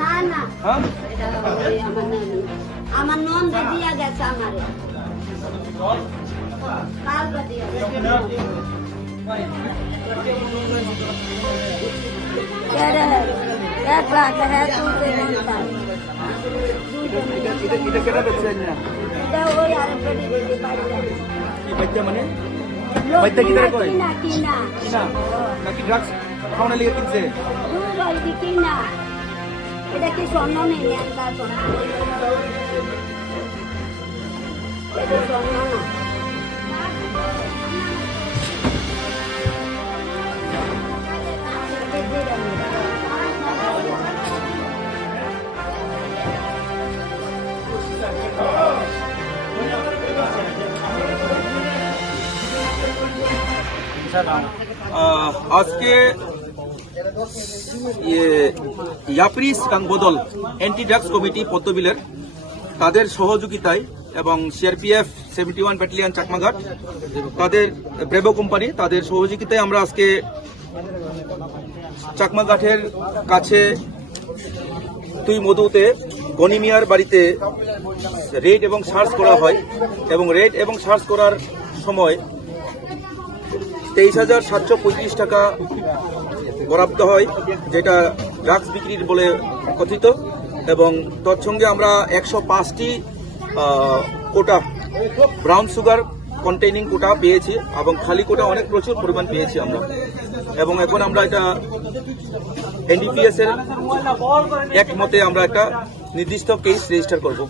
না না আমার নন্দ দিয়া গেছে আমারে কালকে দিয়া গেছে 1 লাখ है এটা কেটে বেচছেন না এটা ওই আর পেটি দিতে পারি কি বাচ্চা মানে বাচ্চা কি করে কয় কিনা কিনা না নাকি ড্রাগস খাওয়ানো লিগে কিনছে দুই বল কিনা এটা কি স্বর্ণ নেই একটা স্বর্ণ এটা স্বর্ণ না আজকে ইয়াপ্রিস কাংবদল অ্যান্টি ড্রাগস কমিটি পদ্মবিলের তাদের সহযোগিতায় এবং সিআরপিএফ 71 ব্যাটালিয়ন চাকমাঘাট তাদের ব্রেভো কোম্পানি তাদের সহযোগিতায় আমরা আজকে চাকমাঘাটের কাছে তুই মধুতে গনিমিয়ার বাড়িতে রেড এবং সার্চ করা হয় এবং রেড এবং সার্চ করার সময় 23,735 টাকা বরাদ্দ হয়, যেটা ড্রাগস বিক্রির বলে কথিত, এবং তৎসঙ্গে আমরা 105টি কোটা ব্রাউন সুগার কন্টেইনিং কোটা পেয়েছি এবং খালি কোটা অনেক প্রচুর পরিমাণ পেয়েছি আমরা, এবং এখন আমরা এটা এনডিপিএস এর এক মতে আমরা একটা নির্দিষ্ট কেস রেজিস্টার করব।